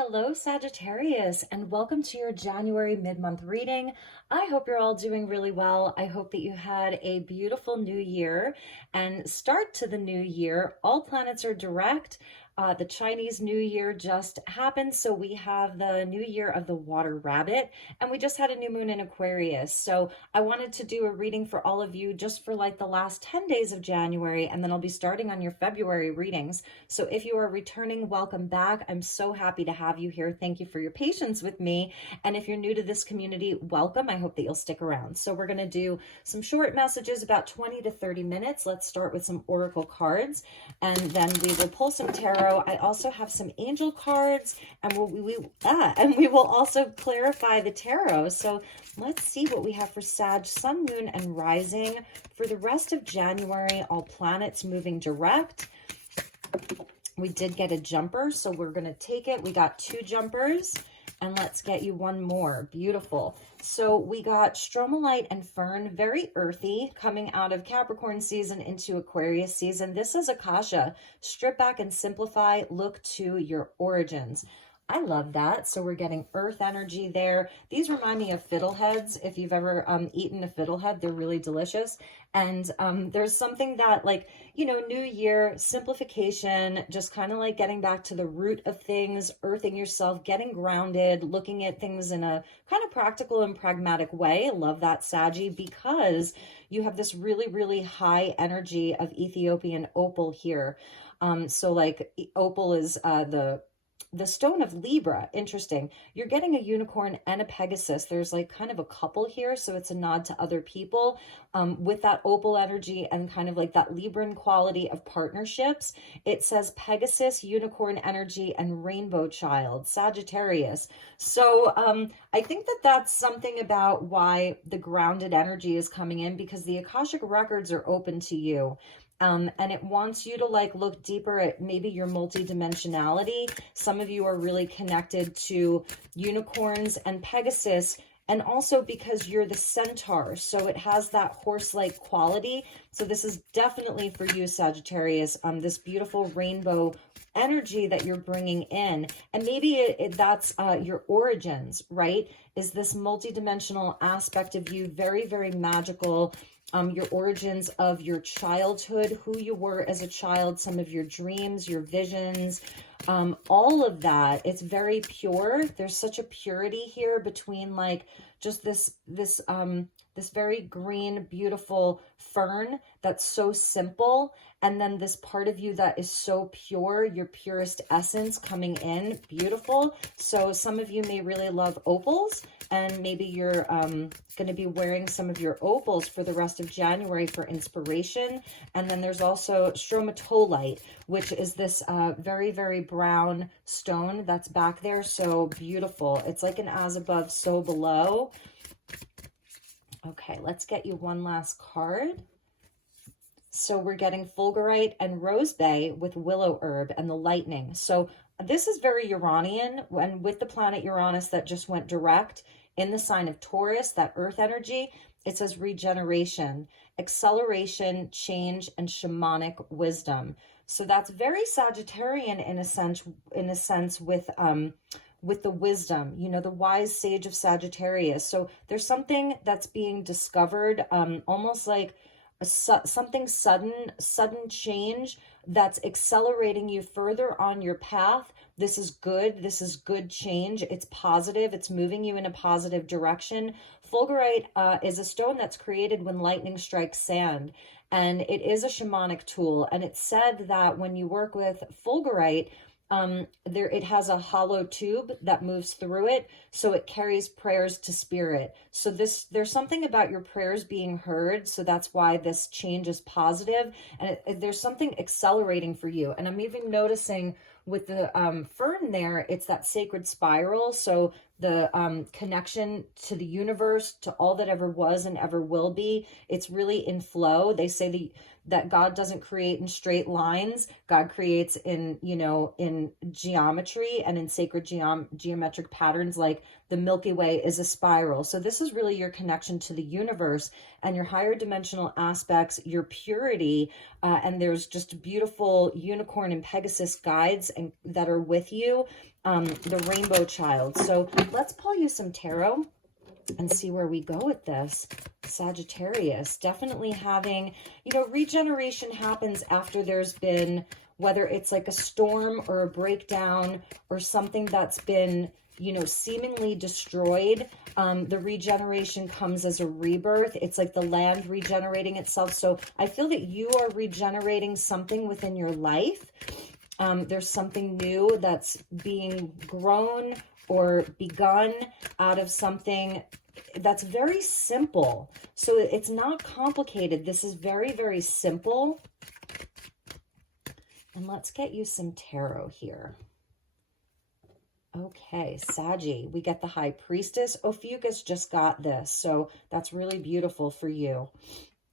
Hello, Sagittarius, and welcome to your January mid-month reading. I hope you're all doing really well. I hope that you had a beautiful new year and start to the new year. All planets are direct. The Chinese New Year just happened, so we have the new year of the water rabbit, and we just had a new moon in Aquarius. So I wanted to do a reading for all of you just for like the last 10 days of January, and then I'll be starting on your February readings. So if you are returning, welcome back. I'm so happy to have you here. Thank you for your patience with me. And if you're new to this community, welcome. I hope that you'll stick around. So we're going to do some short messages, about 20 to 30 minutes. Let's start with some oracle cards, and then we will pull some tarot. I also have some angel cards, and we will also clarify the tarot. So let's see what we have for Sag, Sun, Moon, and Rising for the rest of January. All planets moving direct. We did get a jumper, so we're going to take it. We got 2 jumpers, and let's get you one more. Beautiful. So we got stromalite and fern, very earthy, coming out of Capricorn season into Aquarius season. This is Akasha. Strip back and simplify. Look to your origins. I love that. So we're getting earth energy there. These remind me of fiddleheads. If you've ever eaten a fiddlehead, they're really delicious. And there's something that, like, you know, new year, simplification, just kind of like getting back to the root of things, earthing yourself, getting grounded, looking at things in a kind of practical and pragmatic way. I love that, Saggy, because you have this really, really high energy of Ethiopian opal here. So like opal is the stone of Libra. Interesting. You're getting a unicorn and a Pegasus. There's like kind of a couple here, so it's a nod to other people with that opal energy and kind of like that Libran quality of partnerships. It says Pegasus, unicorn energy, and rainbow child, Sagittarius. So I think that that's something about why the grounded energy is coming in, because the Akashic records are open to you. And it wants you to like look deeper at maybe your multidimensionality. Some of you are really connected to unicorns and Pegasus, and also because you're the centaur, so it has that horse-like quality. So this is definitely for you, Sagittarius, this beautiful rainbow energy that you're bringing in. And maybe that's your origins, right? Is this multidimensional aspect of you, very, very magical. Your origins of your childhood, who you were as a child, some of your dreams, your visions, all of that. It's very pure. There's such a purity here between like just this very green, beautiful fern that's so simple, and then this part of you that is so pure, your purest essence coming in. Beautiful. So some of you may really love opals, and maybe you're going to be wearing some of your opals for the rest of January for inspiration. And then there's also stromatolite, which is this very, very brown stone that's back there. So beautiful. It's like an as above, so below. Okay, let's get you one last card. So we're getting fulgurite and rose bay with willow herb and the lightning. So this is very Uranian, and with the planet Uranus that just went direct in the sign of Taurus, that earth energy, it says regeneration, acceleration, change, and shamanic wisdom. So that's very Sagittarian in a sense with the wisdom, you know, the wise sage of Sagittarius. So there's something that's being discovered, almost like something sudden change that's accelerating you further on your path. This is good. This is good change. It's positive. It's moving you in a positive direction. Fulgurite is a stone that's created when lightning strikes sand, and it is a shamanic tool. And it's said that when you work with fulgurite, it has a hollow tube that moves through it, so it carries prayers to spirit. So there's something about your prayers being heard, so that's why this change is positive, and there's something accelerating for you. And I'm even noticing with the fern there, it's that sacred spiral, so the connection to the universe, to all that ever was and ever will be. It's really in flow. They say that God doesn't create in straight lines. God creates in, you know, in geometry and in sacred geometric patterns. Like the Milky Way is a spiral. So this is really your connection to the universe and your higher dimensional aspects, your purity, and there's just beautiful unicorn and Pegasus guides that are with you. the rainbow child. So let's pull you some tarot and see where we go with this. Sagittarius, definitely having, regeneration happens after there's been, whether it's like a storm or a breakdown or something that's been, seemingly destroyed. The regeneration comes as a rebirth. It's like the land regenerating itself. So I feel that you are regenerating something within your life. There's something new that's being grown or begun out of something that's very simple. So it's not complicated. This is very, very simple. And let's get you some tarot here. Okay, Saggy, we get the High Priestess. Ophiuchus just got this, so that's really beautiful for you.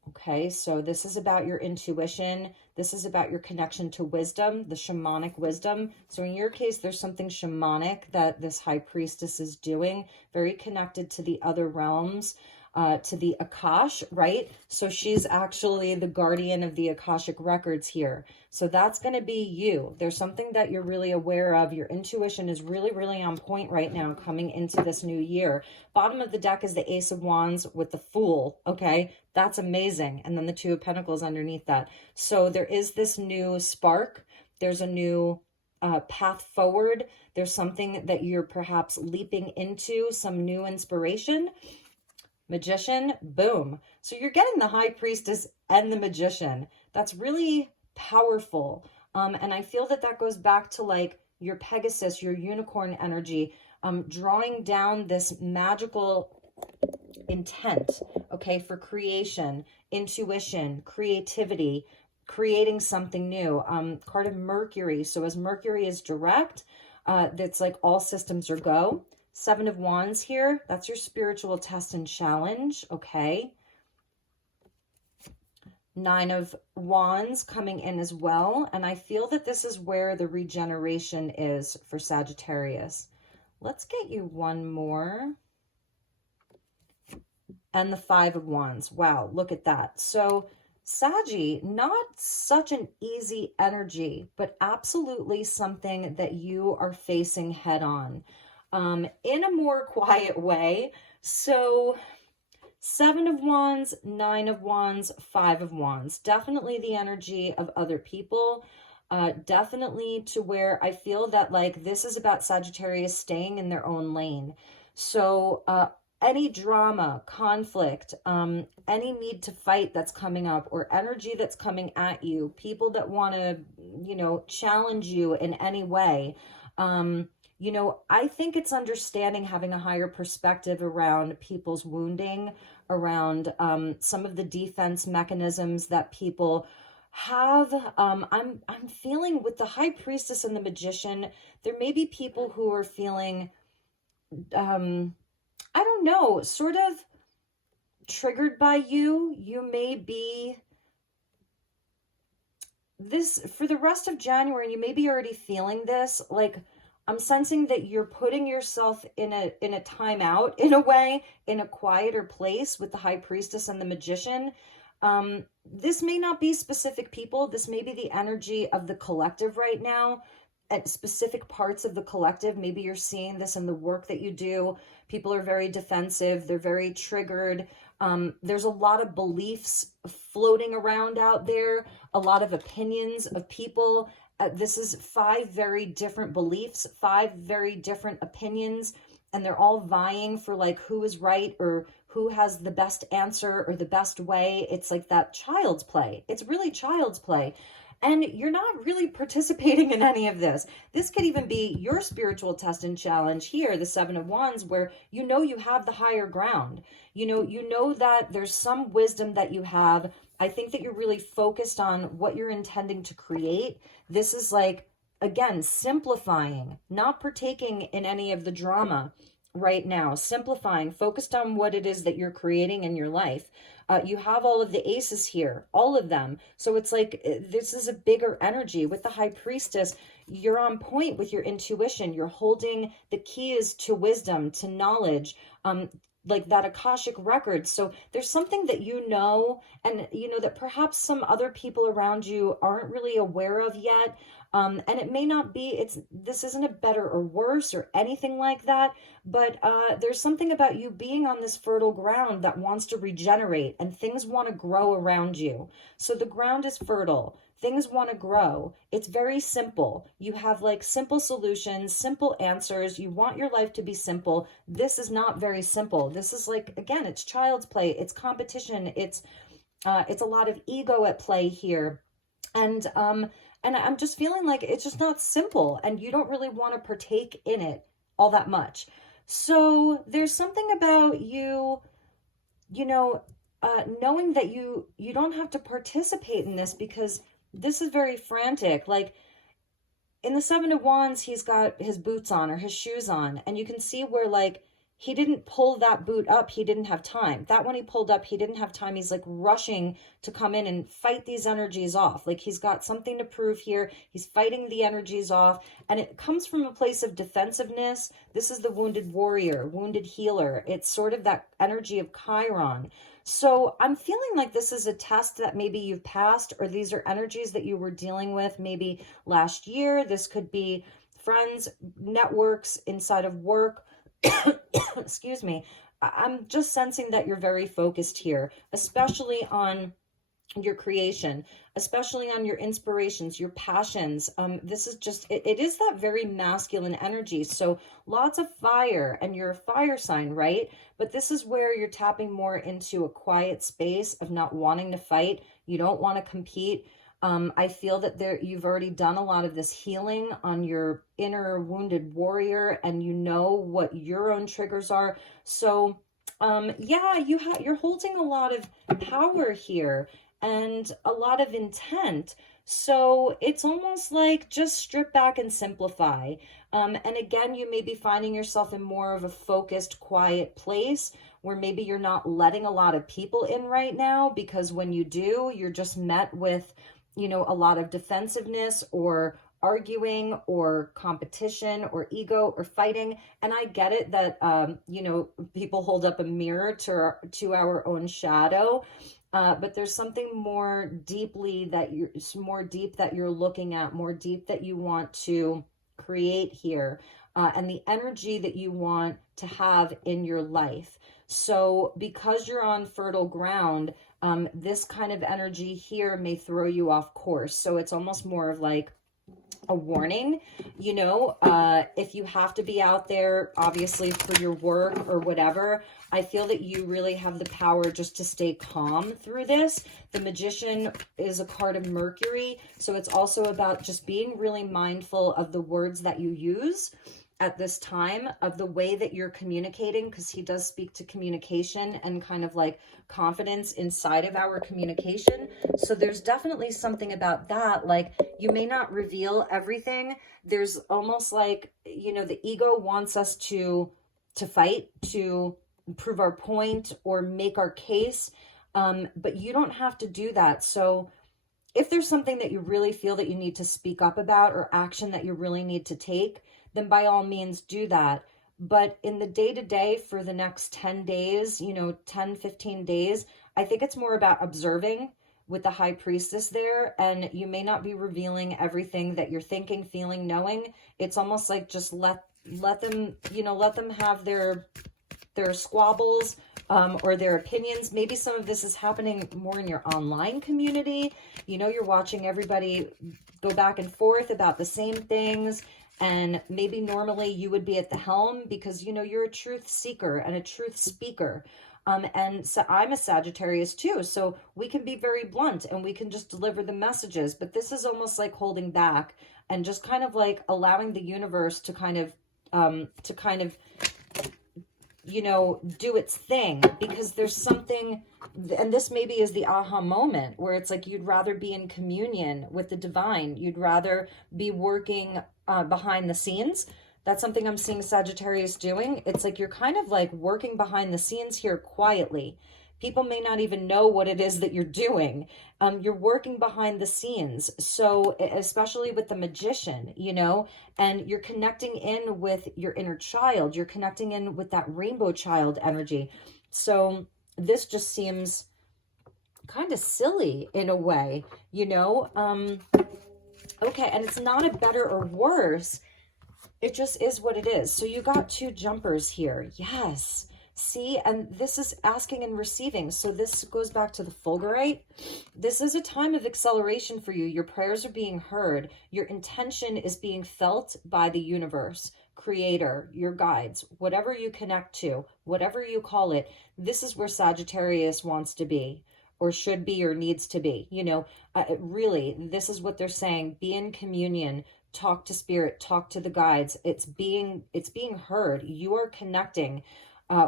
Okay, so this is about your intuition. This is about your connection to wisdom, the shamanic wisdom. So in your case, there's something shamanic that this High Priestess is doing, very connected to the other realms, to the Akash, right? So she's actually the guardian of the Akashic records here. So that's going to be you. There's something that you're really aware of. Your intuition is really, really on point right now coming into this new year. Bottom of the deck is the Ace of Wands with the Fool, okay? That's amazing. And then the Two of Pentacles underneath that. So there is this new spark. There's a new path forward. There's something that you're perhaps leaping into, some new inspiration. Magician, boom. So you're getting the High Priestess and the Magician. That's really powerful. And I feel that that goes back to like your Pegasus, your unicorn energy, drawing down this magical intent, okay, for creation, intuition, creativity, creating something new. Card of Mercury. So as Mercury is direct, that's like all systems are go. Seven of Wands here, that's your spiritual test and challenge, okay? Nine of Wands coming in as well, and I feel that this is where the regeneration is for Sagittarius. Let's get you one more. And the Five of Wands. Wow, look at that. So Saggy, not such an easy energy, but absolutely something that you are facing head on. In a more quiet way. So Seven of Wands, Nine of Wands, Five of Wands. Definitely the energy of other people. Definitely to where I feel that like this is about Sagittarius staying in their own lane. So any drama, conflict, any need to fight that's coming up or energy that's coming at you, people that want to, challenge you in any way. I think it's understanding, having a higher perspective around people's wounding, around some of the defense mechanisms that people have. I'm feeling with the High Priestess and the Magician, there may be people who are feeling, I don't know, sort of triggered by you. You may be this for the rest of January. You may be already feeling this, like, I'm sensing that you're putting yourself in a timeout, in a way, in a quieter place with the High Priestess and the Magician. This may not be specific people. This may be the energy of the collective right now, at specific parts of the collective. Maybe you're seeing this in the work that you do. People are very defensive. They're very triggered. There's a lot of beliefs floating around out there, a lot of opinions of people. This is 5 very different beliefs, 5 very different opinions, and they're all vying for like who is right or who has the best answer or the best way. It's like that child's play. It's really child's play. And you're not really participating in any of this. This could even be your spiritual test and challenge here, the Seven of Wands, where you have the higher ground. You know that there's some wisdom that you have. I think that you're really focused on what you're intending to create. This is like, again, simplifying, not partaking in any of the drama right now, simplifying, focused on what it is that you're creating in your life. You have all of the aces here, all of them. So it's like, this is a bigger energy. With the High Priestess, you're on point with your intuition. You're holding the keys to wisdom, to knowledge, like that Akashic record. So there's something that and that perhaps some other people around you aren't really aware of yet. And it may not be, this isn't a better or worse or anything like that, but there's something about you being on this fertile ground that wants to regenerate, and things want to grow around you. So the ground is fertile. Things want to grow. It's very simple. You have like simple solutions, simple answers. You want your life to be simple. This is not very simple. This is like, again, it's child's play. It's competition. It's a lot of ego at play here. And I'm just feeling like it's just not simple, and you don't really want to partake in it all that much. So there's something about you, knowing that you don't have to participate in this, because this is very frantic. Like in the Seven of Wands, he's got his boots on or his shoes on, and you can see where like he didn't pull that boot up. He didn't have time. That one he pulled up, he didn't have time. He's like rushing to come in and fight these energies off. Like he's got something to prove here. He's fighting the energies off. And it comes from a place of defensiveness. This is the wounded warrior, wounded healer. It's sort of that energy of Chiron. So I'm feeling like this is a test that maybe you've passed, or these are energies that you were dealing with maybe last year. This could be friends, networks, inside of work. Excuse me. I'm just sensing that you're very focused here, especially on your creation, especially on your inspirations, your passions. This is just, it is that very masculine energy. So lots of fire, and you're a fire sign, right? But this is where you're tapping more into a quiet space of not wanting to fight. You don't want to compete. I feel that you've already done a lot of this healing on your inner wounded warrior, and you know what your own triggers are. So, yeah, you're holding a lot of power here and a lot of intent. So it's almost like just strip back and simplify. And again, you may be finding yourself in more of a focused, quiet place where maybe you're not letting a lot of people in right now, because when you do, you're just met with a lot of defensiveness or arguing or competition or ego or fighting. And I get it that, people hold up a mirror to our own shadow. But there's something more deep that you're looking at, more deep that you want to create here, and the energy that you want to have in your life. So because you're on fertile ground, this kind of energy here may throw you off course. So it's almost more of like a warning, if you have to be out there, obviously for your work or whatever. I feel that you really have the power just to stay calm through this. The Magician is a card of Mercury. So it's also about just being really mindful of the words that you use at this time, of the way that you're communicating, because he does speak to communication and kind of like confidence inside of our communication. So there's definitely something about that. Like you may not reveal everything. There's almost like, the ego wants us to fight, to prove our point or make our case. But you don't have to do that. So if there's something that you really feel that you need to speak up about, or action that you really need to take, then by all means do that. But in the day-to-day for the next 10 days, 10, 15 days, I think it's more about observing with the High Priestess there. And you may not be revealing everything that you're thinking, feeling, knowing. It's almost like just let them, let them have their squabbles, or their opinions. Maybe some of this is happening more in your online community. You're watching everybody go back and forth about the same things. And maybe normally you would be at the helm because, you're a truth seeker and a truth speaker. And so I'm a Sagittarius too. So we can be very blunt and we can just deliver the messages. But this is almost like holding back and just kind of like allowing the universe to kind of do its thing, because there's something, and this maybe is the aha moment where it's like you'd rather be in communion with the divine. You'd rather be working behind the scenes. That's something I'm seeing Sagittarius doing. It's like you're kind of like working behind the scenes here quietly. People may not even know what it is that you're doing. You're working behind the scenes. So especially with the Magician, and you're connecting in with your inner child. You're connecting in with that rainbow child energy. So this just seems kind of silly in a way, Okay, and it's not a better or worse. It just is what it is. So you got two jumpers here. Yes. See, and this is asking and receiving. So this goes back to the fulgurite. This is a time of acceleration for you. Your prayers are being heard. Your intention is being felt by the universe, creator, your guides, whatever you connect to, whatever you call it. This is where Sagittarius wants to be, or should be, or needs to be. Really, this is what they're saying. Be in communion, talk to spirit, talk to the guides. It's being heard. You are connecting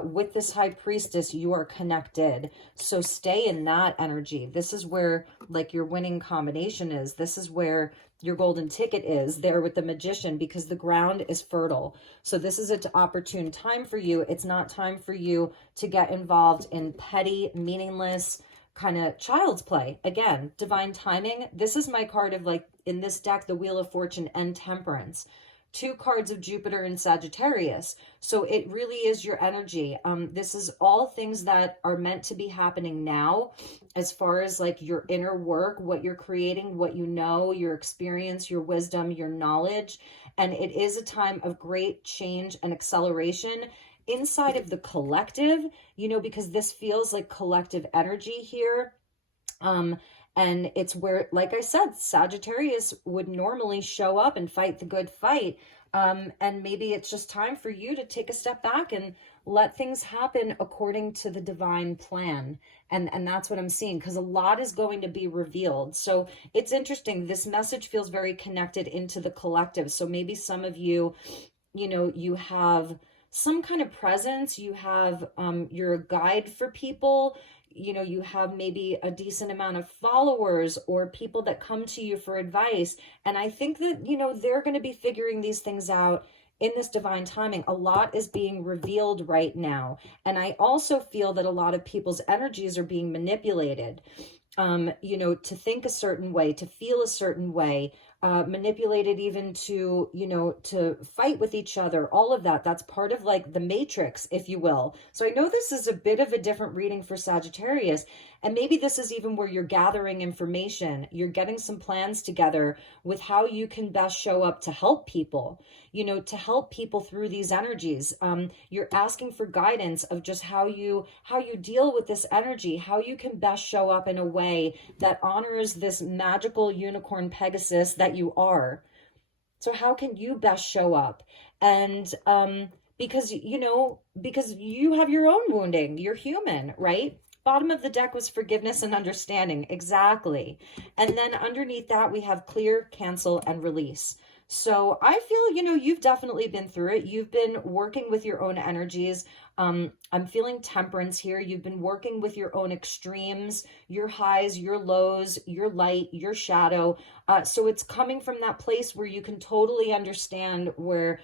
with this high priestess. You are connected, so stay in that energy. This is where like your winning combination is. This is where your golden ticket is, there with the magician, because the ground is fertile. So this is an opportune time for you. It's not time for you to get involved in petty, meaningless kind of child's play. Again, divine timing. This is my card of, like, in this deck, the Wheel of Fortune and Temperance. Two cards of Jupiter and Sagittarius. So it really is your energy. This is all things that are meant to be happening now, as far as like your inner work, what you're creating, what you know, your experience, your wisdom, your knowledge. And it is a time of great change and acceleration inside of the collective, because this feels like collective energy here. And it's where, like I said, Sagittarius would normally show up and fight the good fight. And maybe it's just time for you to take a step back and let things happen according to the divine plan. And that's what I'm seeing, because a lot is going to be revealed. So it's interesting. This message feels very connected into the collective. So maybe some of you, you have some kind of presence. You have, you're a guide for people. You have maybe a decent amount of followers or people that come to you for advice. And I think that, they're going to be figuring these things out in this divine timing. A lot is being revealed right now. And I also feel that a lot of people's energies are being manipulated, to think a certain way, to feel a certain way, manipulated even to, to fight with each other, all of that. That's part of like the matrix, if you will. So I know this is a bit of a different reading for Sagittarius. And maybe this is even where you're gathering information. You're getting some plans together with how you can best show up to help people, to help people through these energies. You're asking for guidance of just how you deal with this energy, how you can best show up in a way that honors this magical unicorn Pegasus that you are. So how can you best show up? And because you have your own wounding, you're human, right? Bottom of the deck was forgiveness and understanding. Exactly. And then underneath that, we have clear, cancel, and release. So I feel, you've definitely been through it. You've been working with your own energies. I'm feeling temperance here. You've been working with your own extremes, your highs, your lows, your light, your shadow. So it's coming from that place where you can totally understand where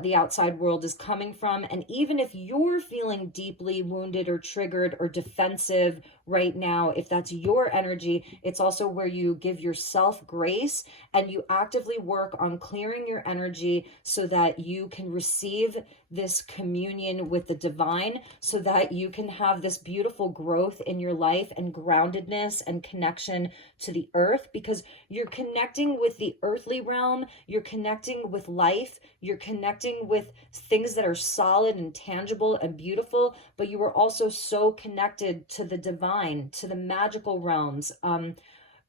the outside world is coming from. And even if you're feeling deeply wounded or triggered or defensive right now, if that's your energy, it's also where you give yourself grace and you actively work on clearing your energy so that you can receive this communion with the divine, so that you can have this beautiful growth in your life and groundedness and connection to the earth, because you're connecting with the earthly realm, you're connecting with life, you're connecting with things that are solid and tangible and beautiful, but you are also so connected to the divine, to the magical realms,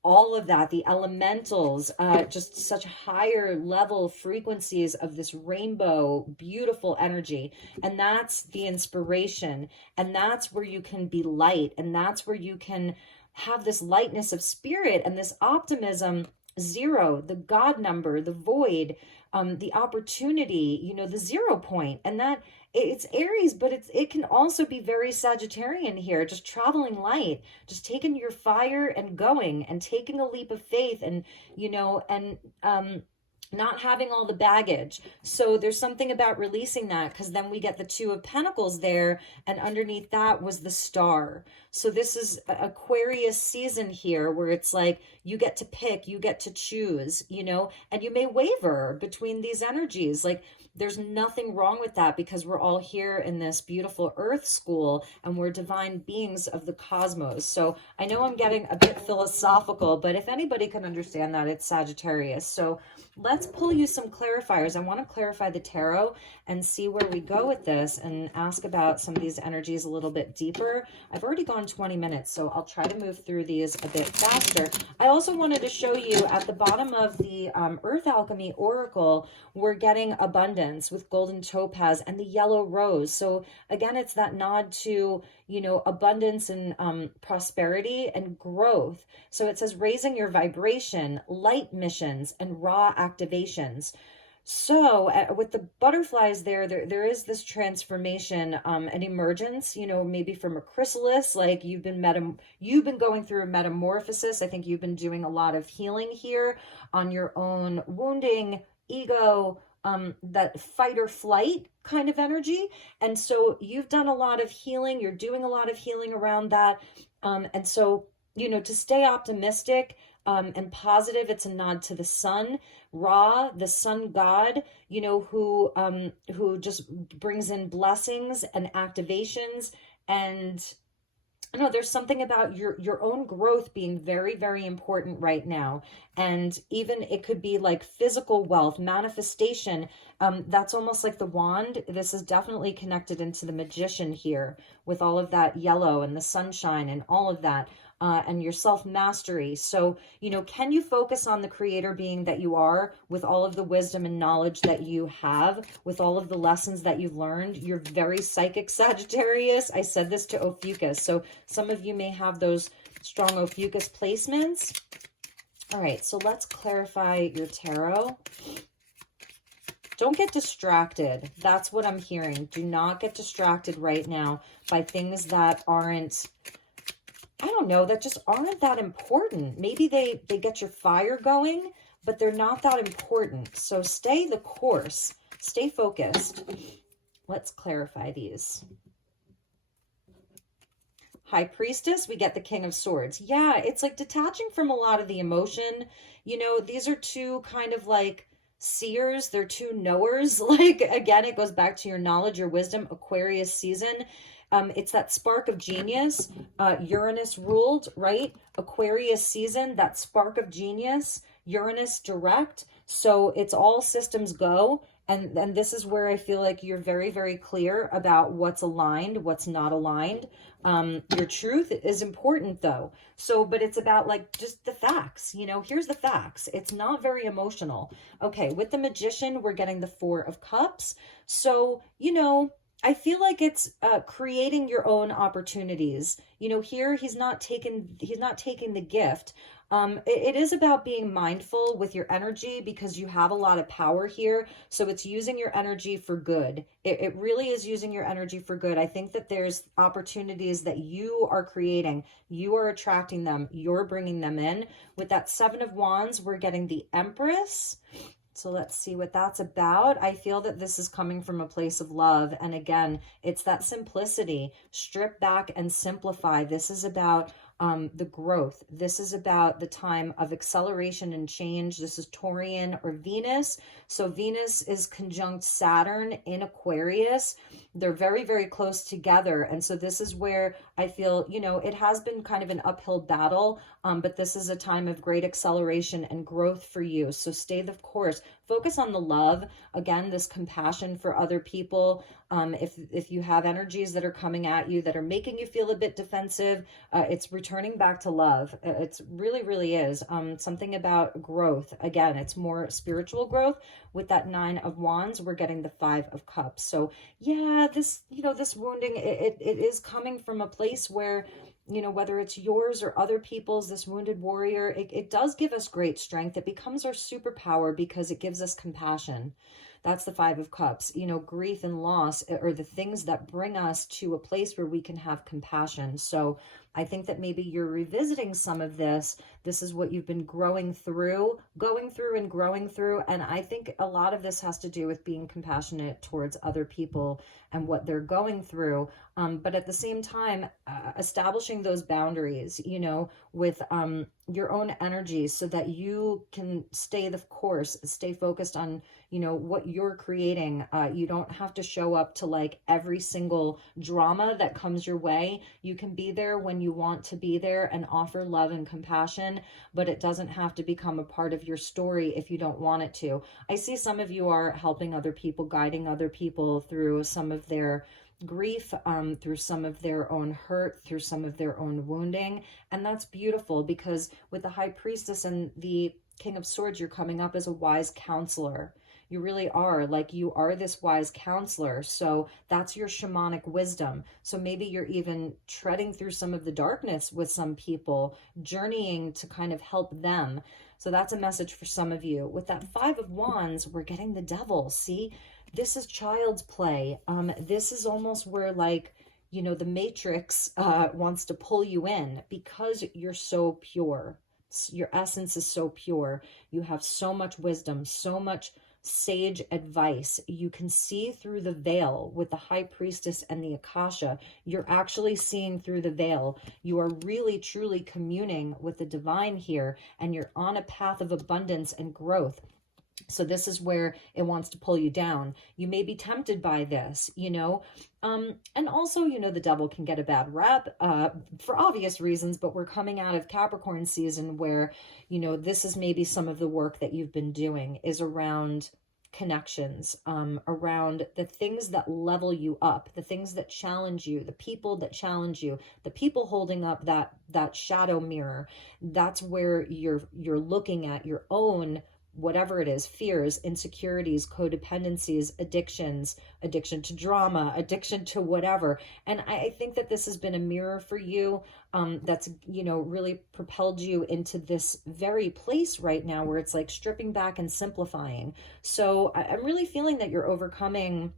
all of that, the elementals, just such higher level frequencies of this rainbow, beautiful energy. And that's the inspiration. And that's where you can be light. And that's where you can have this lightness of spirit and this optimism. Zero, the God number, the void, the opportunity, the 0 point. And that it's Aries, but it can also be very Sagittarian here, just traveling light, just taking your fire and going and taking a leap of faith, and not having all the baggage. So there's something about releasing that, because then we get the 2 of Pentacles there, and underneath that was the Star. So this is Aquarius season here where it's like you get to pick, you get to choose, and you may waver between these energies. Like there's nothing wrong with that because we're all here in this beautiful earth school and we're divine beings of the cosmos. So I know I'm getting a bit philosophical, but if anybody can understand that, it's Sagittarius. So let's pull you some clarifiers. I want to clarify the tarot and see where we go with this and ask about some of these energies a little bit deeper. I've already gone 20 minutes, so I'll try to move through these a bit faster. I also wanted to show you at the bottom of the Earth Alchemy Oracle, we're getting abundance with golden topaz and the yellow rose. So again, it's that nod to, abundance and prosperity and growth. So it says raising your vibration, light missions, and raw activations. So with the butterflies there is this transformation, an emergence, maybe from a chrysalis, like you've been going through a metamorphosis. I think you've been doing a lot of healing here on your own wounding, ego, that fight or flight kind of energy. And so you've done a lot of healing. You're doing a lot of healing around that. And so, to stay optimistic, and positive, it's a nod to the sun, Ra, the sun god, who just brings in blessings and activations. And I don't know, there's something about your own growth being very, very important right now. And even it could be like physical wealth, manifestation. That's almost like the wand. This is definitely connected into the magician here with all of that yellow and the sunshine and all of that. And your self-mastery. So, can you focus on the creator being that you are with all of the wisdom and knowledge that you have, with all of the lessons that you've learned? You're very psychic, Sagittarius. I said this to Ophiuchus. So some of you may have those strong Ophiuchus placements. All right, so let's clarify your tarot. Don't get distracted. That's what I'm hearing. Do not get distracted right now by things that aren't, I don't know, that just aren't that important. Maybe they get your fire going, but they're not that important. So stay the course. Stay focused. Let's clarify these. High Priestess, we get the King of Swords. Yeah, it's like detaching from a lot of the emotion. These are two kind of like seers. They're two knowers. Like, again, it goes back to your knowledge, your wisdom, Aquarius season. It's that spark of genius, Uranus ruled, right? Aquarius season, that spark of genius, Uranus direct. So it's all systems go. And this is where I feel like you're very, very clear about what's aligned, what's not aligned. Your truth is important though. So, but it's about like just the facts, here's the facts. It's not very emotional. Okay. With the magician, we're getting the Four of Cups. So, I feel like it's creating your own opportunities. Here he's not taking the gift. It is about being mindful with your energy because you have a lot of power here. So it's using your energy for good. It really is using your energy for good. I think that there's opportunities that you are creating. You are attracting them. You're bringing them in. With that Seven of Wands, we're getting the Empress. So let's see what that's about. I feel that this is coming from a place of love. And again, it's that simplicity. Strip back and simplify. This is about the growth. This is about the time of acceleration and change. This is Taurian or Venus. So Venus is conjunct Saturn in Aquarius. They're very, very close together. And so this is where I feel, it has been kind of an uphill battle, but this is a time of great acceleration and growth for you. So stay the course. Focus on the love. Again, this compassion for other people. If you have energies that are coming at you that are making you feel a bit defensive, it's returning back to love. It's really, really is something about growth. Again, it's more spiritual growth. With that Nine of Wands, we're getting the Five of Cups. So yeah, this wounding, it is coming from a place where, whether it's yours or other people's, this wounded warrior, it does give us great strength. It becomes our superpower because it gives us compassion. That's the Five of Cups. Grief and loss are the things that bring us to a place where we can have compassion. So I think that maybe you're revisiting some of this This is what you've been going through, and growing through. And I think a lot of this has to do with being compassionate towards other people and what they're going through. But at the same time, establishing those boundaries, with your own energy so that you can stay the course, stay focused on, what you're creating. You don't have to show up to like every single drama that comes your way. You can be there when you want to be there and offer love and compassion, but it doesn't have to become a part of your story if you don't want it to. I see some of you are helping other people, guiding other people through some of their grief, through some of their own hurt, through some of their own wounding. And that's beautiful, because with the High Priestess and the King of Swords, you're coming up as a wise counselor. You really are. Like, you are this wise counselor. So that's your shamanic wisdom. So maybe you're even treading through some of the darkness with some people, journeying to kind of help them. So that's a message for some of you. With that Five of Wands, we're getting the Devil. See, this is child's play. This is almost where, like, the Matrix wants to pull you in, because you're so pure. Your essence is so pure. You have so much wisdom, so much sage advice. You can see through the veil with the High Priestess and the Akasha. You're actually seeing through the veil. You are really, truly communing with the divine here, and you're on a path of abundance and growth. So this is where it wants to pull you down. You may be tempted by this, and also, the Devil can get a bad rep for obvious reasons, but we're coming out of Capricorn season where, this is maybe some of the work that you've been doing is around connections, around the things that level you up, the things that challenge you, the people that challenge you, the people holding up that shadow mirror. That's where you're looking at your own, whatever it is, fears, insecurities, codependencies, addictions, addiction to drama, addiction to whatever. And I think that this has been a mirror for you, that's, really propelled you into this very place right now where it's like stripping back and simplifying. So I'm really feeling that you're overcoming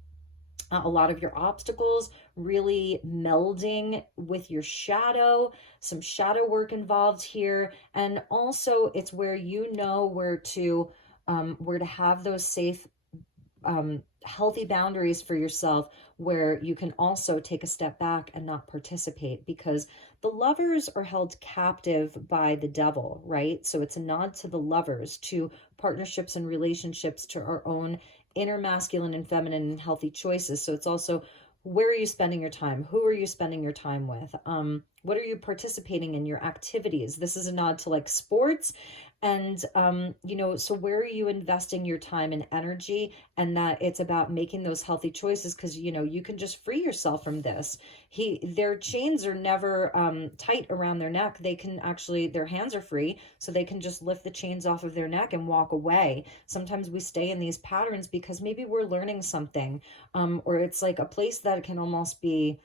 a lot of your obstacles, really melding with your shadow, some shadow work involved here. And also it's where where to have those safe, healthy boundaries for yourself, where you can also take a step back and not participate, because the Lovers are held captive by the Devil, right? So it's a nod to the Lovers, to partnerships and relationships, to our own inner masculine and feminine and healthy choices. So it's also, where are you spending your time? Who are you spending your time with? What are you participating in, your activities? This is a nod to like sports. And, so where are you investing your time and energy? And that it's about making those healthy choices, because, you can just free yourself from this. Their chains are never tight around their neck. They can actually, their hands are free, so they can just lift the chains off of their neck and walk away. Sometimes we stay in these patterns because maybe we're learning something, or it's like a place that can almost be,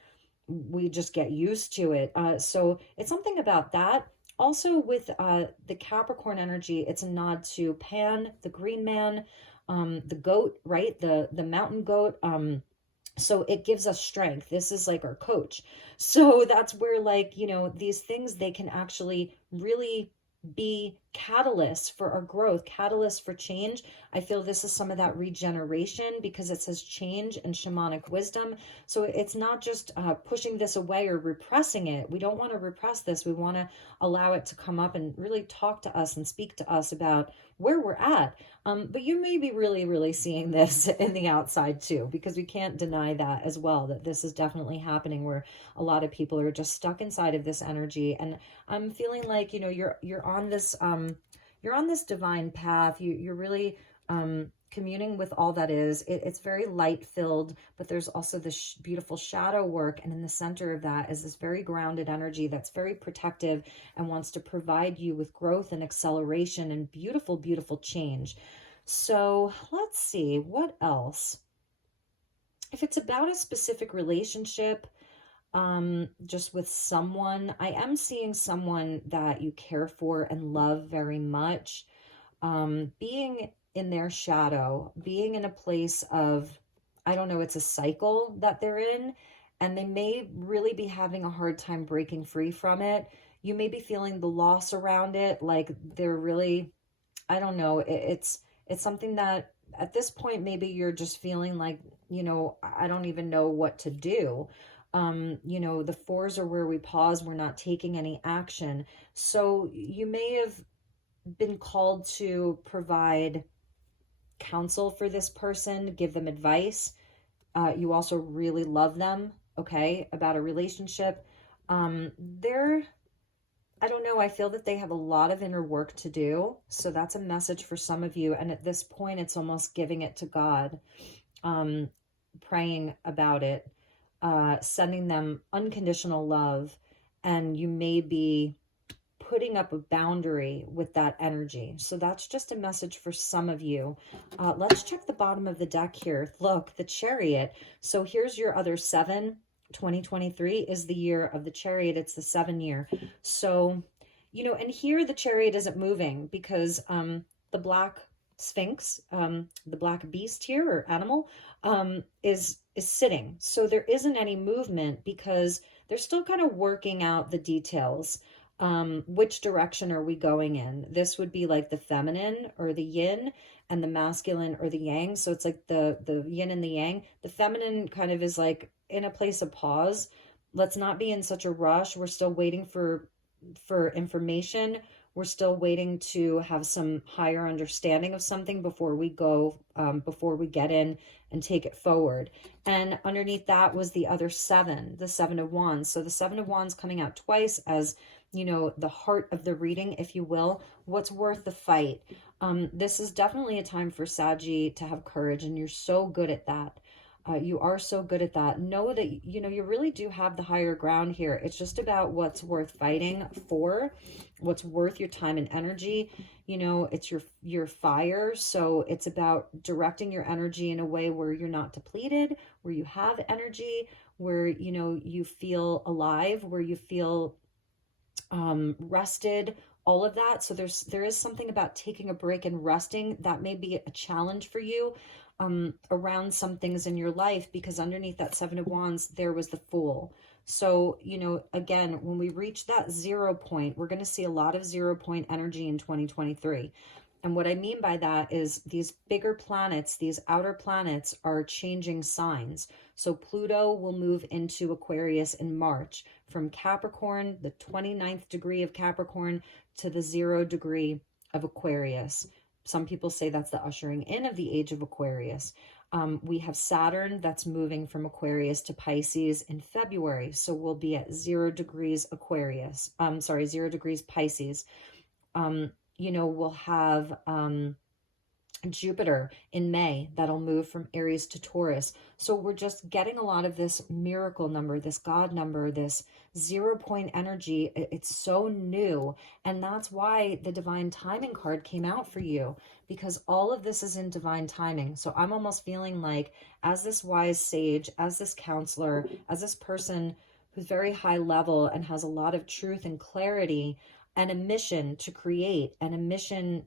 we just get used to it. So it's something about that. Also with the Capricorn energy, it's a nod to Pan, the green man, the goat, right? The mountain goat. So it gives us strength. This is like our coach. So that's where, like, these things, they can actually really be catalysts for our growth, catalysts for change. I feel this is some of that regeneration, because it says change and shamanic wisdom. So it's not just pushing this away or repressing it. We don't want to repress this. We want to allow it to come up and really talk to us and speak to us about where we're at. But you may be really, really seeing this in the outside too, because we can't deny that as well, that this is definitely happening, where a lot of people are just stuck inside of this energy. And I'm feeling like, you're on this, you're on this divine path. You're really, communing with all that is. It's very light filled, but there's also this beautiful shadow work. And in the center of that is this very grounded energy that's very protective and wants to provide you with growth and acceleration and beautiful, beautiful change. So let's see what else. If it's about a specific relationship, just with someone, I am seeing someone that you care for and love very much, being in their shadow, being in a place of, I don't know, it's a cycle that they're in, and they may really be having a hard time breaking free from it. you may be feeling the loss around it. Like they're really, I don't know, it's something that at this point, maybe you're just feeling like, I don't even know what to do. The fours are where we pause, we're not taking any action. So you may have been called to provide counsel for this person, give them advice. You also really love them, okay, about a relationship. They're, I don't know, I feel that they have a lot of inner work to do. So that's a message for some of you. And at this point, it's almost giving it to God, um, praying about it, sending them unconditional love. And you may be putting up a boundary with that energy. So that's just a message for some of you. Let's check the bottom of the deck here. Look, the Chariot. So here's your other 7. 2023 is the year of the Chariot. It's the 7 year. So, and here the Chariot isn't moving because the black Sphinx, the black beast here or animal, is sitting. So there isn't any movement because they're still kind of working out the details. Which direction are we going in? This would be like the feminine or the yin, and the masculine or the yang. So it's like the yin and the yang. The feminine kind of is like in a place of pause. Let's not be in such a rush. We're still waiting for information. We're still waiting to have some higher understanding of something before we go, before we get in and take it forward. And underneath that was the other 7, the 7 of Wands. So the 7 of Wands coming out twice as, the heart of the reading, if you will. What's worth the fight? This is definitely a time for Saggy to have courage, and you're so good at that. You are so good at that. Know that, you really do have the higher ground here. It's just about what's worth fighting for, what's worth your time and energy. It's your fire. So it's about directing your energy in a way where you're not depleted, where you have energy, where, you feel alive, where you feel rested, all of that. So there is something about taking a break and resting that may be a challenge for you around some things in your life, because underneath that 7 of Wands, there was the Fool. So, again, when we reach that 0 point, we're going to see a lot of 0 point energy in 2023. And what I mean by that is these bigger planets, these outer planets are changing signs. So Pluto will move into Aquarius in March, from Capricorn, the 29th degree of Capricorn, to the 0 degree of Aquarius. Some people say that's the ushering in of the age of Aquarius. We have Saturn that's moving from Aquarius to Pisces in February. So we'll be at 0 degrees Aquarius. 0 degrees Pisces. We'll have Jupiter in May that'll move from Aries to Taurus. So we're just getting a lot of this miracle number, this God number, this 0 point energy. It's so new. And that's why the divine timing card came out for you, because all of this is in divine timing. So I'm almost feeling like, as this wise sage, as this counselor, as this person who's very high level and has a lot of truth and clarity, and a mission to create, and a mission,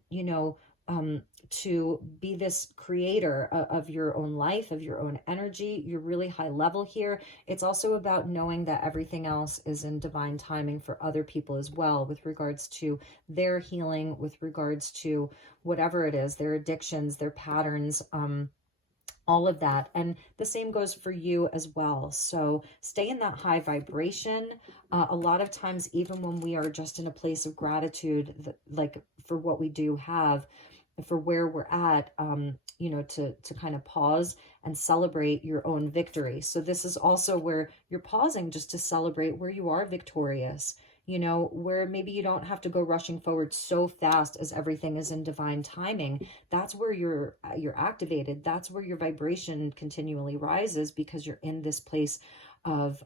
to be this creator of your own life, of your own energy. You're really high level here. It's also about knowing that everything else is in divine timing for other people as well, with regards to their healing, with regards to whatever it is, their addictions, their patterns, all of that. And the same goes for you as well. So stay in that high vibration. A lot of times, even when we are just in a place of gratitude, like for what we do have, for where we're at, to kind of pause and celebrate your own victory. So this is also where you're pausing just to celebrate where you are victorious, where maybe you don't have to go rushing forward so fast as everything is in divine timing. That's where you're activated. That's where your vibration continually rises, because you're in this place of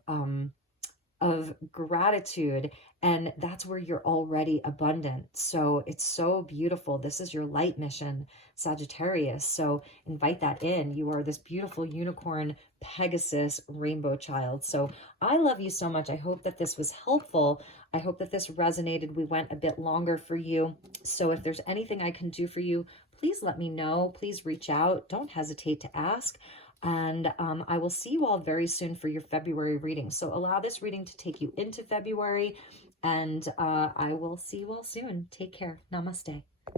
gratitude, and that's where you're already abundant. So it's so beautiful. This is your light mission, Sagittarius. So invite that in. You are this beautiful unicorn, Pegasus, rainbow child. So I love you so much. I hope that this was helpful. I hope that this resonated. We went a bit longer for you. So if there's anything I can do for you, please let me know. Please reach out. Don't hesitate to ask. And I will see you all very soon for your February reading. So allow this reading to take you into February, and I will see you all soon. Take care. Namaste.